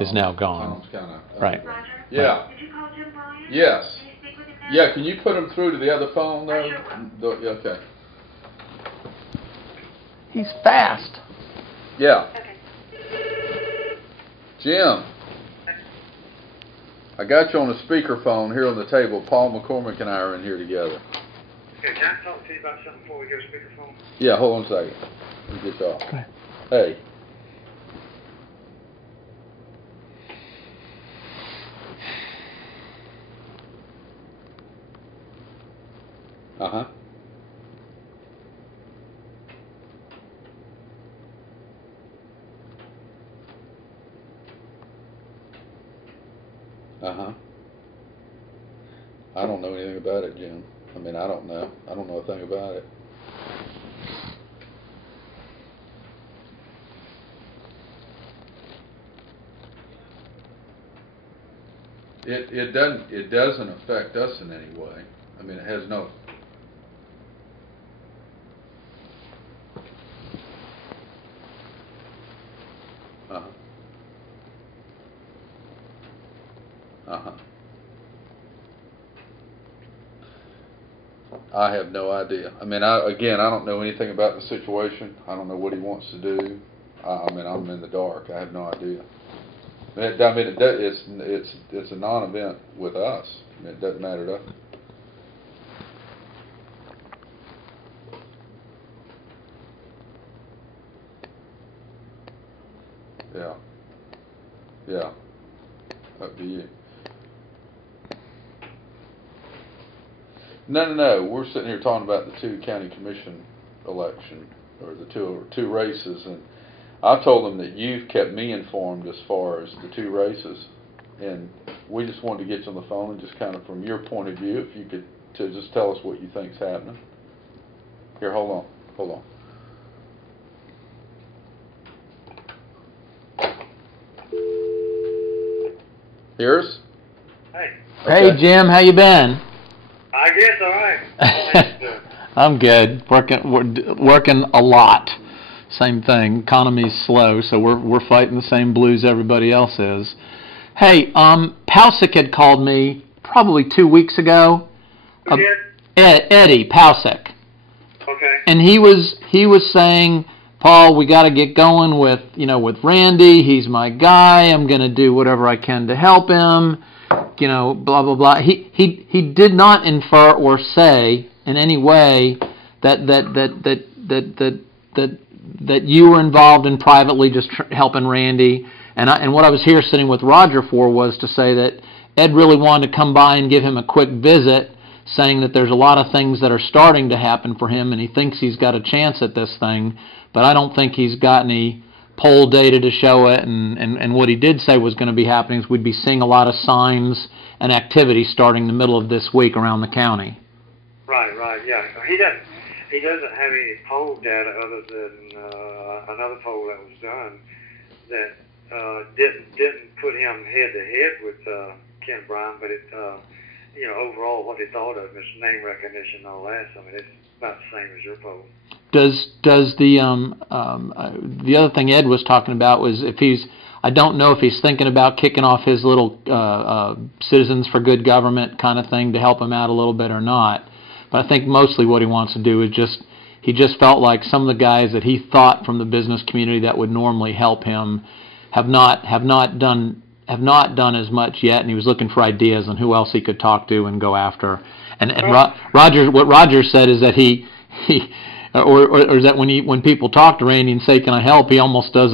is now gone. Tom's kind of right. Roger? Yeah. Did you call Jim Bryan? Yes. Can you speak with him now? Yeah. Can you put him through to the other phone though? I sure will. Okay. He's fast. Yeah. Okay. Jim. I got you on the speakerphone here on the table. Paul McCormick and I are in here together. Okay, can I talk to you about something before we go to speakerphone? Yeah, hold on a second. Let me get you off. Okay. Hey. Uh-huh. Uh-huh. I don't know anything about it, Jim. I mean, I don't know. I don't know a thing about it. It doesn't affect us in any way. I mean, it has no. Uh-huh. Uh-huh. I have no idea. I mean, I don't know anything about the situation. I don't know what he wants to do. I mean, I'm in the dark. I have no idea. It's a non-event with us. I mean, it doesn't matter to us. Yeah. Yeah. Up to you. No. We're sitting here talking about the 2 county commission election, or the two races, and I've told them that you've kept me informed as far as the 2 races, and we just wanted to get you on the phone and just kind of from your point of view, if you could to just tell us what you think's happening. Here, hold on. Here's. Hey. Hey, Okay. Jim, how you been? I guess, all right. I'm good. Working a lot. Same thing. Economy's slow, so we're fighting the same blues everybody else is. Hey, Pausick had called me probably 2 weeks ago. Who did? Eddie Pausick. Okay. And he was saying, Paul, we got to get going with Randy. He's my guy. I'm going to do whatever I can to help him. Blah blah blah. He did not infer or say in any way that you were involved in privately just helping Randy. And what I was here sitting with Roger for was to say that Ed really wanted to come by and give him a quick visit, saying that there's a lot of things that are starting to happen for him, and he thinks he's got a chance at this thing, but I don't think he's got any poll data to show it, and what he did say was going to be happening is we'd be seeing a lot of signs and activity starting the middle of this week around the county. Right, yeah. He doesn't have any poll data other than another poll that was done that didn't put him head to head with Ken Bryan, but it overall what he thought of his name recognition and all that. So I mean, it's about the same as your poll. Does the other thing Ed was talking about was I don't know if he's thinking about kicking off his little Citizens for Good Government kind of thing to help him out a little bit or not. But I think mostly what he wants to do is he just felt like some of the guys that he thought from the business community that would normally help him have not done as much yet, and he was looking for ideas on who else he could talk to and go after. And what Roger said is that he or is that when people talk to Randy and say, "Can I help?" he almost does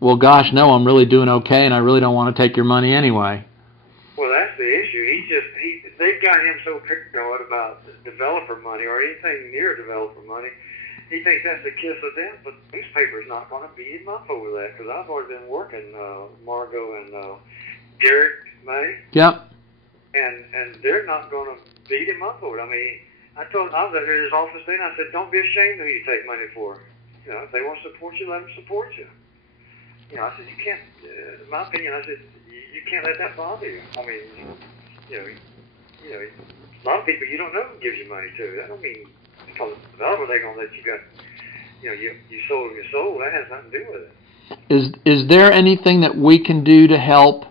well, gosh, no, I'm really doing okay, and I really don't want to take your money anyway. Well, that's the issue. They've got him so paranoid about developer money or anything near developer money. He thinks that's the kiss of death, but the newspaper's not going to beat him up over that because I've already been working Margot and Garrett May. Yep. And they're not going to beat him up over it. I mean, I was out there in his office then. I said, don't be ashamed of who you take money for. If they want to support you, let them support you. I said, you can't. In my opinion, I said, you can't let that bother you. I mean, a lot of people you don't know who gives you money to. That don't mean because the developer they're gonna let you go. You sold them your soul. That has nothing to do with it. Is there anything that we can do to help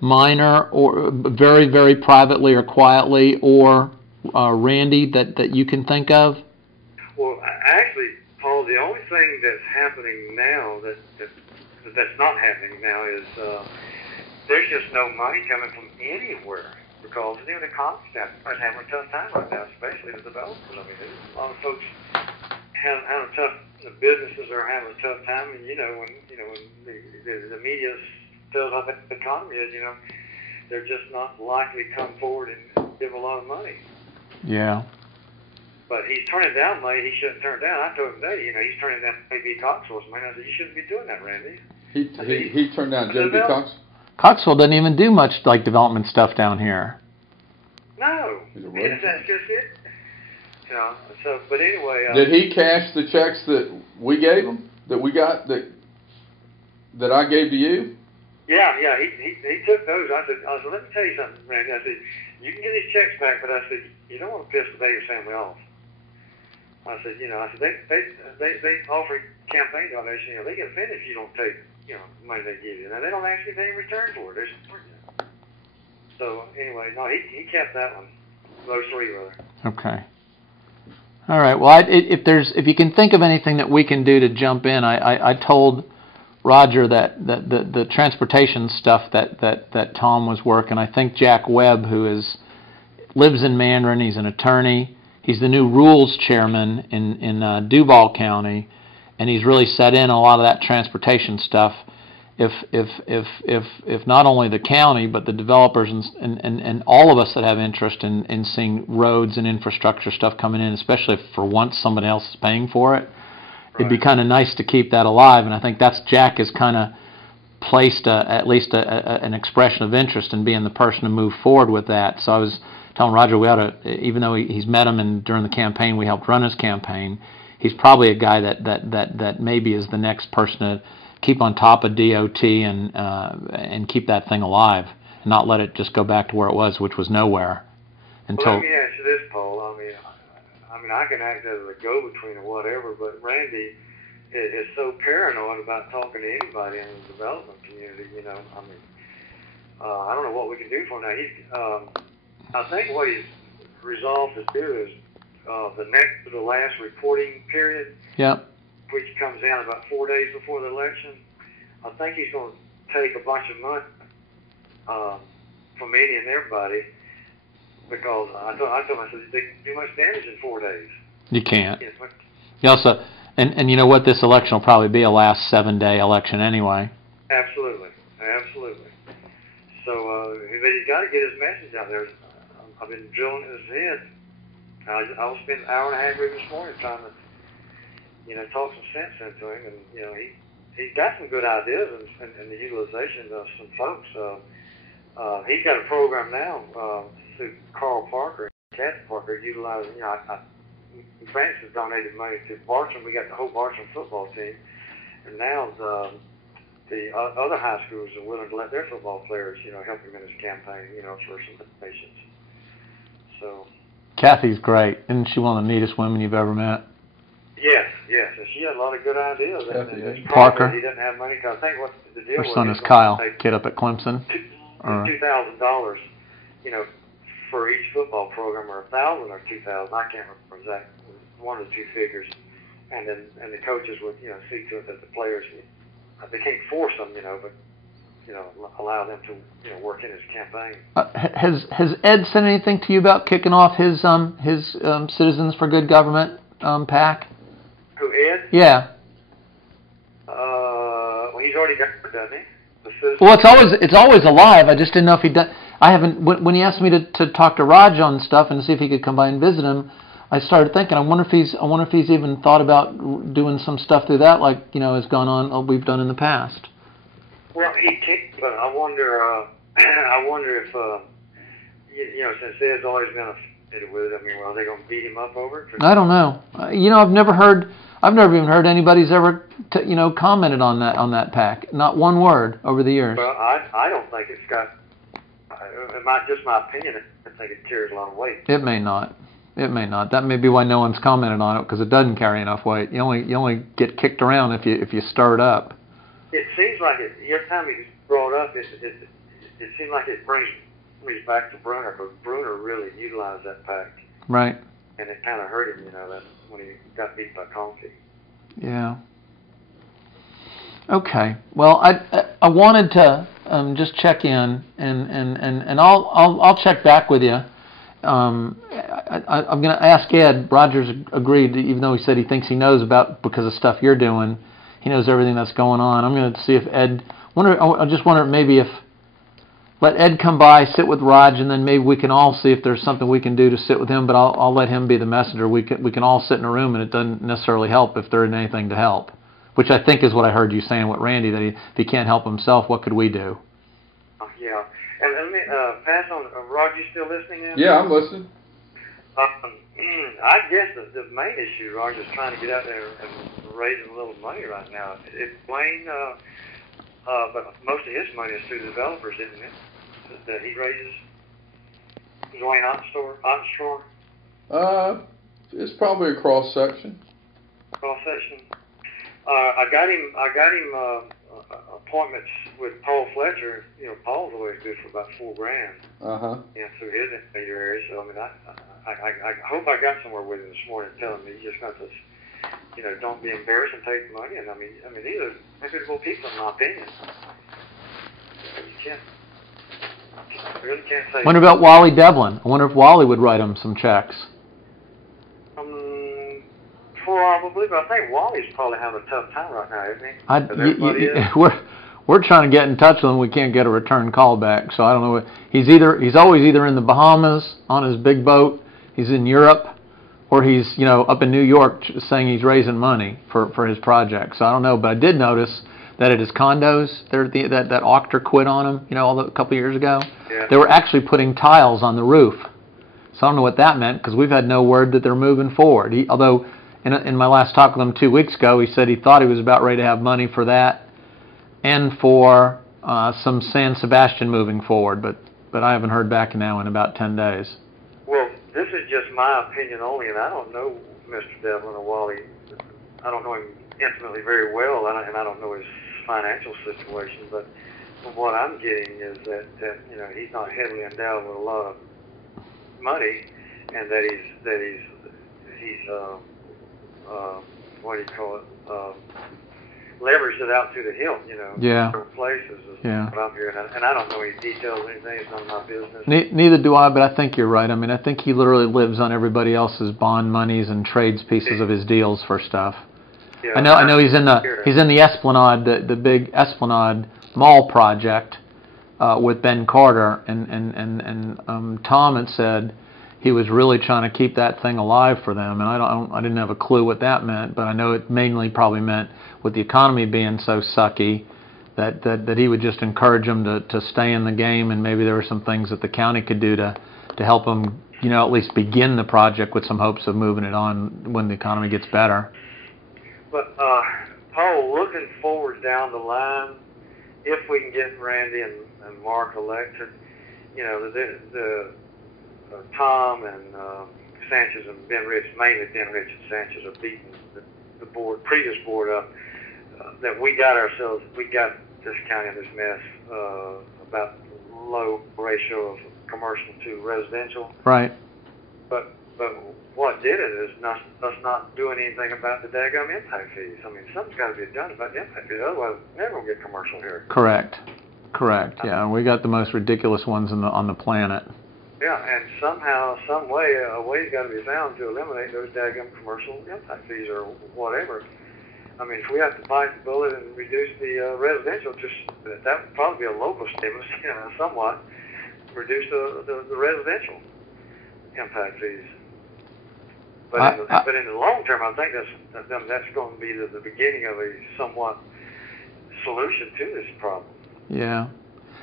Minor, or very, very privately or quietly, or Randy, that you can think of? Well, actually, Paul, the only thing that's happening now that's not happening now is there's just no money coming from anywhere because the economy is having a tough time right now, especially the developers. I mean, there's a lot of folks having a tough. The businesses are having a tough time, and when the media tells how the economy is, they're just not likely to come forward and give a lot of money. Yeah. But he's turning down money he shouldn't turn down. I told him today, he's turning down maybe Coxwell's money. I said, you shouldn't be doing that, Randy. He turned down J.B. Cox? Coxwell doesn't even do much like development stuff down here. No. That's just it. So, but anyway. Did he cash the checks that we gave him, that we got, that I gave to you? Yeah, he took those. I said, let me tell you something, Randy. I said, you can get these checks back, but I said, you don't want to piss the Davis family off. I said, they offer campaign donation. They get offended if you don't take, money they give you. Now they don't ask you anything in return for it. So anyway, no, he kept that one. Those three, rather. Okay. All right. Well, if you can think of anything that we can do to jump in, I told Roger that the transportation stuff that Tom was working. I think Jack Webb, who lives in Mandarin, he's an attorney. He's the new rules chairman in Duval County, and he's really set in a lot of that transportation stuff. If not only the county but the developers and all of us that have interest in seeing roads and infrastructure stuff coming in, especially if for once somebody else is paying for it, it'd be kind of nice to keep that alive. And I think Jack has kind of placed at least an expression of interest in being the person to move forward with that. So I was telling Roger we ought to, even though he's met him and during the campaign we helped run his campaign, he's probably a guy that maybe is the next person to keep on top of DOT and keep that thing alive and not let it just go back to where it was, which was nowhere. Until. Well, let me ask you this, Paul. I mean, I can act as a go-between or whatever, but Randy is so paranoid about talking to anybody in the development community. I don't know what we can do for him now. I think what he's resolved to do is the last reporting period. Yep. Which comes down about 4 days before the election. I think he's going to take a bunch of money from any and everybody because I told him, I said, they can do much damage in 4 days. You can't. You also, and you know what, this election will probably be a last 7-day election anyway. Absolutely. So, but he's got to get his message out there. I've been drilling in his head. I will spend an hour and a half with him this morning trying to talk some sense into him, and he's got some good ideas and the utilization of some folks. He's got a program now through Carl Parker and Kathy Parker utilizing. Francis donated money to Bartram. We got the whole Bartram football team, and now the other high schools are willing to let their football players, help him in his campaign, for some donations. So. Kathy's great. Isn't she one of the neatest women you've ever met? Yes, and she had a lot, of good ideas. And Parker. He doesn't have money because I think what the deal Her was. son is Kyle, kid up at Clemson. $2,000, for each football program, or $1,000 or $2,000. I can't remember exactly. One of the two figures, and the coaches would see to it that the players, they can't force them, but allow them to work in his campaign. Has Ed said anything to you about kicking off his Citizens for Good Government PAC? Who, Ed? Yeah. Well, he's already got it, doesn't he? Well, it's always alive. I just didn't know if he'd done. I haven't. When he asked me to talk to Raj on stuff and see if he could come by and visit him, I started thinking. I wonder if he's even thought about doing some stuff through that, like has gone on. We've done in the past. Well, he can't. But I wonder. I wonder if since Ed's always been affiliated with it. I mean, are they going to beat him up over it? I don't know. I've never even heard anybody's ever commented on that PAC. Not one word over the years. Well, I don't think it's got. Just my opinion. I think it carries a lot of weight. It may not. It may not. That may be why no one's commented on it, because it doesn't carry enough weight. You only get kicked around if you stir it up. It seems like it. Every time it's brought up, it seems like it brings me back to Bruner, but Bruner really utilized that pack, Right. and it kind of hurt him, that when he got beat by Conkey. Yeah. Okay. Well, I wanted to just check in, and I'll check back with you. I'm going to ask Ed. Rogers agreed, even though he said he thinks he knows about, because of stuff you're doing, he knows everything that's going on. I'm going to see if Ed. I just wonder maybe if let Ed come by, sit with Raj, and then maybe we can all see if there's something we can do to sit with him. But I'll let him be the messenger. We can all sit in a room, and it doesn't necessarily help if there isn't anything to help. Which I think is what I heard you saying with Randy, that if he can't help himself, what could we do? Yeah. And let me pass on. Rod, you still listening now? Yeah, I'm listening. I guess the main issue, Rod, is trying to get out there and raising a little money right now. It's Wayne, but most of his money is through developers, isn't it? That he raises. Dwayne Onshore? It's probably a cross section. Cross section. I got him appointments with Paul Fletcher. Paul's always good for about $4,000. Through his intermediary. So I mean, I hope I got somewhere with him this morning, telling me you just got to, don't be embarrassed and take the money. And I mean, these are reputable people, in my opinion. You really can't say. Wonder about Wally Devlin. I wonder if Wally would write him some checks. Probably, but I think Wally's probably having a tough time right now, isn't he? We're trying to get in touch with him. We can't get a return call back. So I don't know. He's always either in the Bahamas on his big boat, he's in Europe, or he's up in New York saying he's raising money for his project. So I don't know. But I did notice that at his condos, that Octor quit on him. A couple of years ago, they were actually putting tiles on the roof. So I don't know what that meant, because we've had no word that they're moving forward. Although in my last talk with him 2 weeks ago, he said he thought he was about ready to have money for that and for some San Sebastian moving forward, but I haven't heard back now in about 10 days. Well, this is just my opinion only, and I don't know Mr. Devlin or Wally. I don't know him intimately very well, and I don't know his financial situation, but from what I'm getting is that he's not heavily endowed with a lot of money, and that he's what do you call it? Leveraged it out to the hilt, different places is what I'm hearing. And I don't know any details or anything. It's none of my business. Neither do I, but I think you're right. I mean, I think he literally lives on everybody else's bond monies and trades pieces of his deals for stuff. Yeah, I know he's in the Esplanade, the big Esplanade Mall project with Ben Carter, and Tom had said he was really trying to keep that thing alive for them, and I didn't have a clue what that meant, but I know it mainly probably meant with the economy being so sucky that he would just encourage them to stay in the game, and maybe there were some things that the county could do to help them, at least begin the project with some hopes of moving it on when the economy gets better. But Paul, looking forward down the line, if we can get Randy and Mark elected, Tom and Sanchez and Ben Rich, mainly Ben Rich and Sanchez, are beating the previous board up. That we got this county in this mess about low ratio of commercial to residential. Right. But what did it is us not doing anything about the daggum impact fees. I mean, something's got to be done about the impact fees. Otherwise, we're never gonna get commercial here. Correct. Yeah, we got the most ridiculous ones on the planet. Yeah, and somehow, some way, a way's got to be found to eliminate those daggum commercial impact fees or whatever. I mean, if we have to bite the bullet and reduce the residential, that would probably be a local stimulus, somewhat, reduce the residential impact fees. But in the long term, I think that's going to be the beginning of a somewhat solution to this problem. Yeah.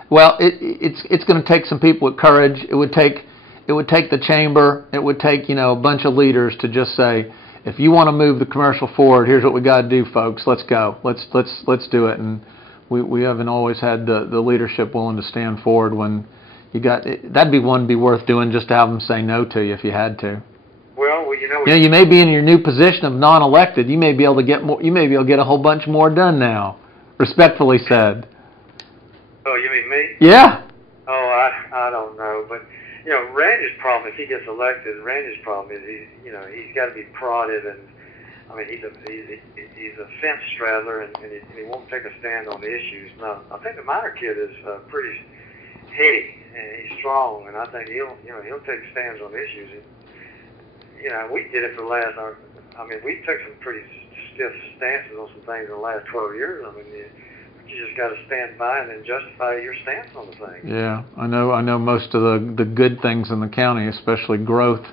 Well, it's going to take some people with courage. It would take the chamber. It would take a bunch of leaders to just say, if you want to move the commercial forward, here's what we got to do, folks. Let's go. Let's do it. And we haven't always had the leadership willing to stand forward when you got. That'd be worth doing, just to have them say no to you if you had to. Oh, well, You know, you may be in your new position of non-elected. You may be able to get more. You may be able to get a whole bunch more done now. Respectfully said. Oh, you mean me? Yeah. Oh, I don't know, but you know, Randy's problem if he gets elected, Randy's problem is he's got to be prodded, and I mean he's a fence straddler, and he won't take a stand on the issues. Now, I think the minor kid is pretty heady and he's strong, and I think he'll take stands on issues. And, you know, we did it for the last. I mean, we took some pretty stiff stances on some things in the last 12 years. I mean, you just got to stand by and then justify your stance on the thing. Yeah, I know most of the good things in the county, especially growth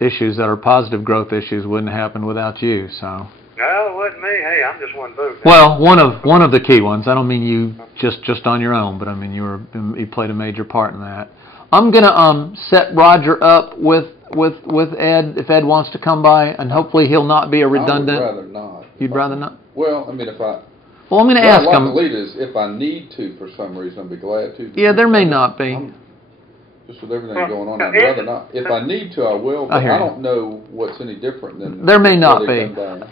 issues that are positive growth issues, wouldn't happen without you. So. No, it wasn't me. Hey, I'm just one vote. Well, one of the key ones. I don't mean you just on your own, but I mean you played a major part in that. I'm gonna set Roger up with Ed if Ed wants to come by, and hopefully he'll not be a redundant. I would rather not. You'd rather not? Well, I mean, if I. Well, I'm going to ask him. What I lead is, if I need to for some reason, I'd be glad to. Yeah, there may not be. Just with everything going on, I'd rather not. If I need to, I will, but I don't know what's any different than... There may not be.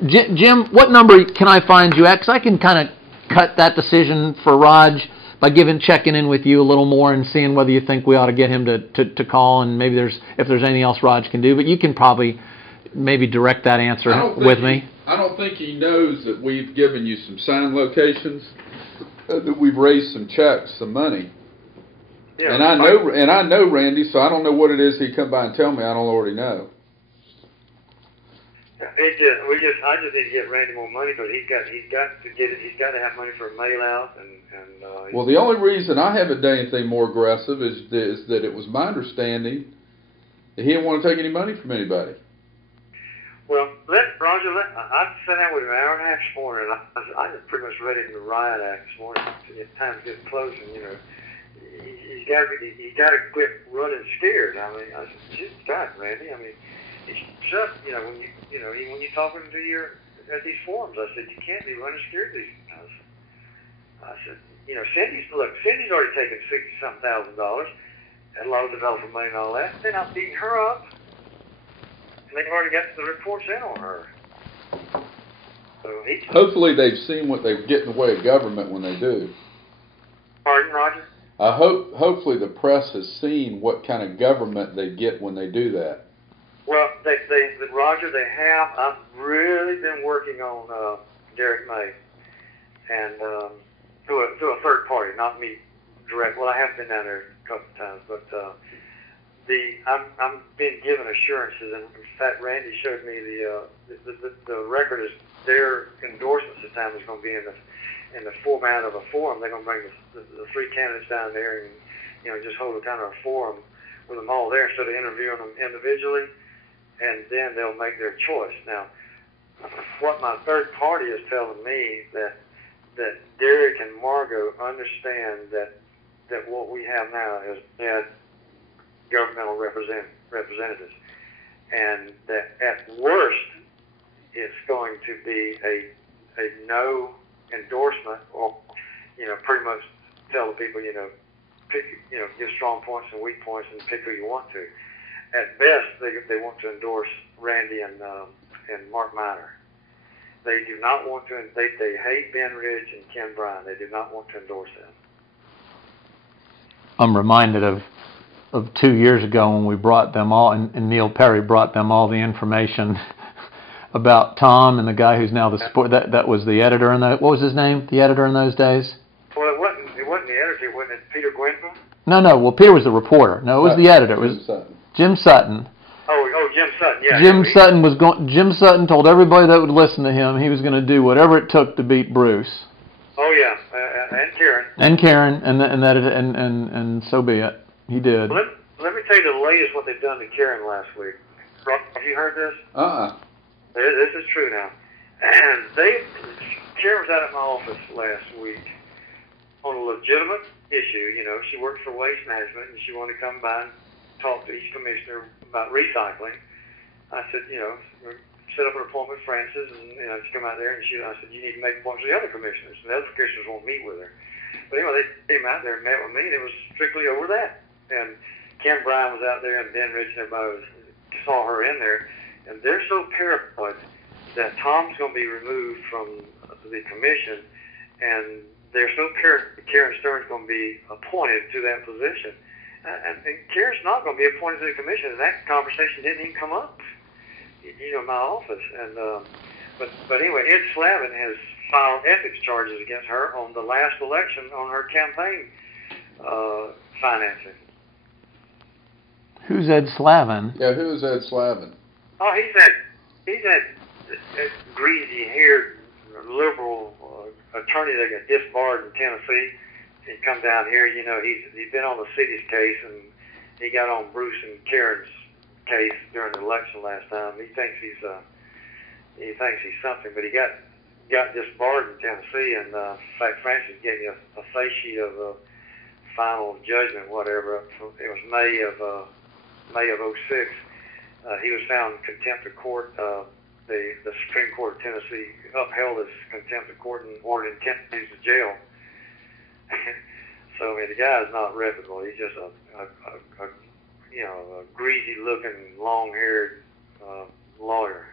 Jim, what number can I find you at? Because I can kind of cut that decision for Raj by checking in with you a little more and seeing whether you think we ought to get him to call, and maybe if there's anything else Raj can do. But you can probably maybe direct that answer with me. I don't think he knows that we've given you some sign locations, that we've raised some checks, some money. Yeah, and I know Randy, so I don't know what it is he'd come by and tell me. I don't already know. I just need to get Randy more money because he's got to have money for a mail out and. Well, the only reason I haven't done anything more aggressive is that it was my understanding that he didn't want to take any money from anybody. Well, Roger, I sat down with him an hour and a half this morning, and I was pretty much ready to riot act this morning. Time's getting close, and he's got to quit running scared. I mean, I said, "Good God, Randy." I mean, it's just when you're talking to at these forums, I said, "You can't be running scared these guys." I said, Cindy's already taken $60,000, had a lot of developer money and all that. They're not beating her up. And they've already got the reports in on her. So hopefully they've seen what they get in the way of government when they do. Pardon, Roger? Hopefully the press has seen what kind of government they get when they do that. Well, Roger, they have. I've really been working on Derek May, and through a third party, not me direct. Well, I have been down there a couple of times, but I'm being given assurances, and in fact, Randy showed me the record is their endorsements this time is going to be in the format of a forum. They're going to bring the three candidates down there and just hold a kind of a forum with them all there instead of interviewing them individually, and then they'll make their choice. Now, what my third party is telling me that Derek and Margot understand that what we have now is bad governmental representatives, and that at worst it's going to be a no endorsement, or pretty much tell the people pick give strong points and weak points and pick who you want to. At best they want to endorse Randy and Mark Miner. They do not want to. They hate Ben Ridge and Ken Bryan. They do not want to endorse them. I'm reminded of 2 years ago when we brought them all, and Neil Perry brought them all the information about Tom and the guy who's now the sport. That was the editor in what was his name? The editor in those days. Well, it wasn't the editor. Wasn't it Peter Gwenville? No. Well, Peter was the reporter. No, it was the editor. It was Jim Sutton. Oh, Jim Sutton. Yeah. Jim Sutton told everybody that would listen to him he was going to do whatever it took to beat Bruce. Oh yeah, and Karen. And Karen, and so be it. He did. Well, let me tell you the latest what they've done to Karen last week. Have you heard this? This is true now. And Karen was out at my office last week on a legitimate issue. She works for Waste Management, and she wanted to come by and talk to each commissioner about recycling. I said, set up an appointment with Francis, and she come out there, and I said, you need to make appointments with the other commissioners. And the other commissioners won't meet with her. But anyway, they came out there and met with me, and it was strictly over that. And Ken Bryan was out there, and Ben Rich and everybody saw her in there. and they're so paranoid that Tom's going to be removed from the commission, and they're so paranoid that Karen Stern's going to be appointed to that position. And Karen's not going to be appointed to the commission, and that conversation didn't even come up, in my office. And but anyway, Ed Slavin has filed ethics charges against her on the last election on her campaign financing. Who's Ed Slavin? Yeah, who is Ed Slavin? Oh, he's that greasy-haired liberal attorney that got disbarred in Tennessee. He come down here, he's been on the city's case, and he got on Bruce and Karen's case during the election last time. He thinks he's something, but he got disbarred in Tennessee, and in fact, Francis gave me a face sheet of a final judgment, whatever. It was May of '06. He was found in contempt of court. The Supreme Court of Tennessee upheld his contempt of court and ordered him 10 days to jail. So I mean, the guy is not reputable. He's just a greasy-looking, long-haired lawyer.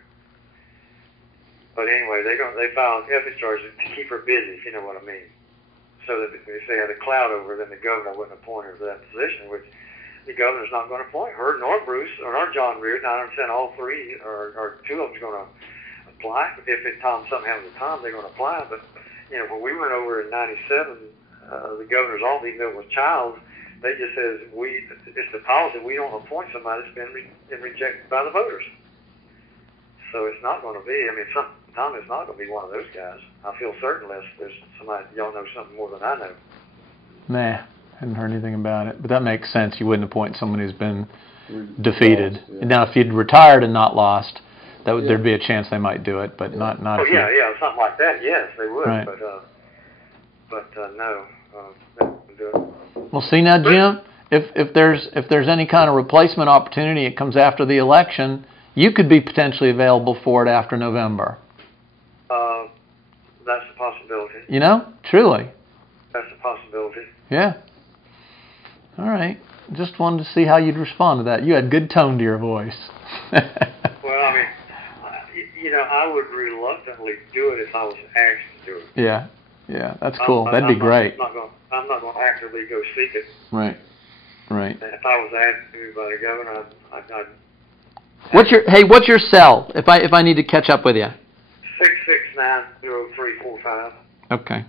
But anyway, they filed ethics charges to keep her busy, if you know what I mean. So that if they had a cloud over her, then the governor wouldn't appoint her to that position, which the governor's not going to appoint her, nor Bruce, or nor John Reardon. I understand all three, or two of them's going to apply. If something happens to Tom, they're going to apply. But, when we went over in '97, the governor's office, even though it was Childs, they just says, it's the policy, we don't appoint somebody that's been rejected by the voters. So it's not going to be, Tom is not going to be one of those guys. I feel certain unless there's somebody, y'all know something more than I know. Nah, hadn't heard anything about it. But that makes sense. You wouldn't appoint someone who's been defeated. Yeah. Now, if you'd retired and not lost, there'd be a chance they might do it, but not if yeah, something like that, yes, they would. Right. But no, they wouldn't do it. Well, see now, Jim, if there's any kind of replacement opportunity, it comes after the election, you could be potentially available for it after November. That's a possibility. Truly. That's a possibility. Yeah. All right. Just wanted to see how you'd respond to that. You had good tone to your voice. Well, I would reluctantly do it if I was asked to do it. Yeah, that's cool. That'd be great. I'm not going to actively go seek it. Right. If I was asked to by the governor, I'd What's your cell? If I need to catch up with you. 669-0345. Okay.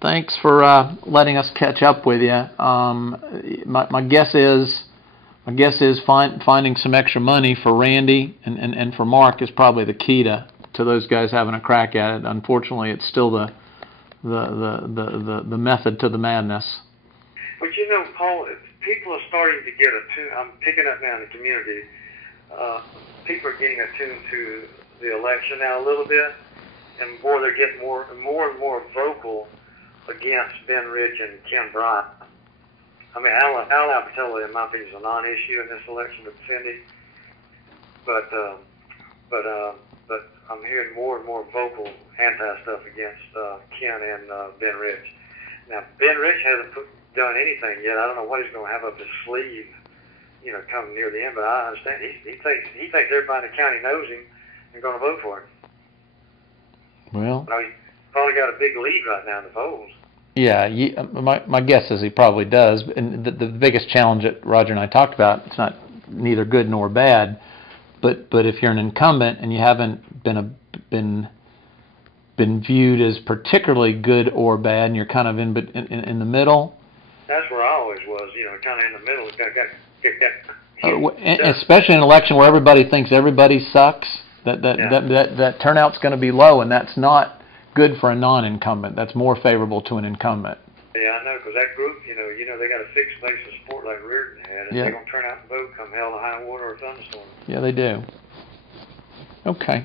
Thanks for letting us catch up with you. My guess is finding some extra money for Randy and for Mark is probably the key to those guys having a crack at it. Unfortunately, it's still the method to the madness. But Paul, people are starting to get attuned. I'm picking up now in the community. People are getting attuned to the election now a little bit, and boy, they're getting more and more vocal against Ben Rich and Ken Bryant. Al Apatow, in my opinion, is a non-issue in this election with Cindy, but I'm hearing more and more vocal anti-stuff against Ken and Ben Rich. Now, Ben Rich hasn't done anything yet. I don't know what he's going to have up his sleeve, coming near the end, but I understand he thinks everybody in the county knows him and going to vote for him. Well, he's probably got a big lead right now in the polls. Yeah, my guess is he probably does. And the biggest challenge that Roger and I talked about, it's not neither good nor bad, but if you're an incumbent and you haven't been viewed as particularly good or bad, and you're kind of in the middle. That's where I always was, kind of in the middle. Especially in an election where everybody thinks everybody sucks. That turnout's going to be low, and that's not good for a non-incumbent. That's more favorable to an incumbent. Yeah, I know, because that group, they got a fixed base of support like Reardon had, and they're going to turn out and vote come hell to high water or thunderstorm. Yeah, they do. Okay.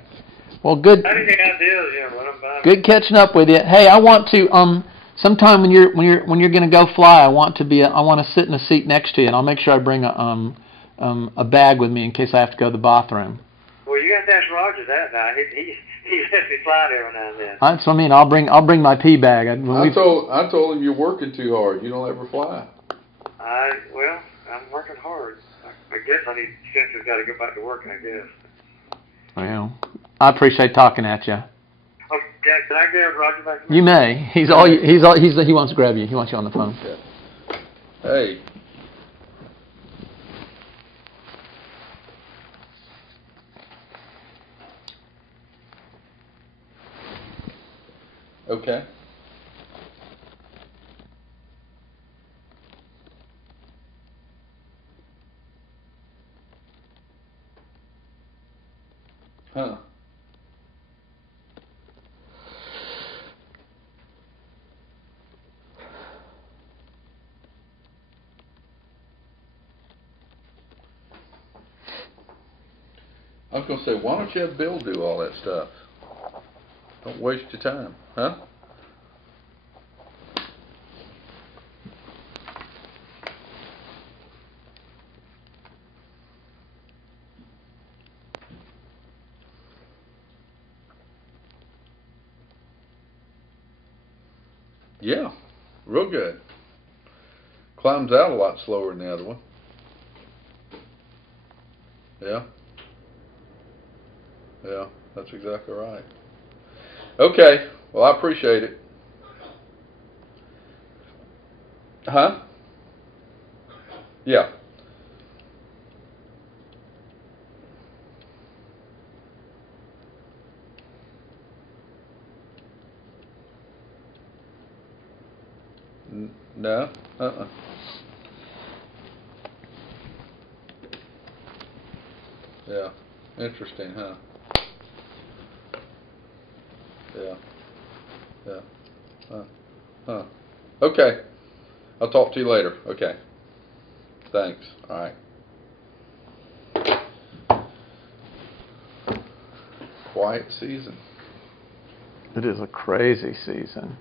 Well, good. Any ideas, what I'm buying? Good catching up with you. Hey, I want to sometime when you're going to go fly, I want to sit in a seat next to you, and I'll make sure I bring a bag with me in case I have to go to the bathroom. Well, you got to ask Roger that now. He lets me fly every now and then. That's what I mean. I'll bring my pee bag. I told him you're working too hard. You don't ever fly. I'm working hard. I guess I need Spencer's got to go back to work. I guess. Well, I appreciate talking at you. Oh, can I grab Roger back? You may. He wants to grab you. He wants you on the phone. Hey. Okay. Huh. I was gonna say, why don't you have Bill do all that stuff? Don't waste your time, huh? Yeah, real good. Climbs out a lot slower than the other one. Yeah. Yeah, that's exactly right. Okay, well, I appreciate it. Huh? Yeah. No? Uh-uh. Yeah. Interesting, huh? Yeah. Yeah. Huh. Okay. I'll talk to you later. Okay. Thanks. All right. Quiet season. It is a crazy season.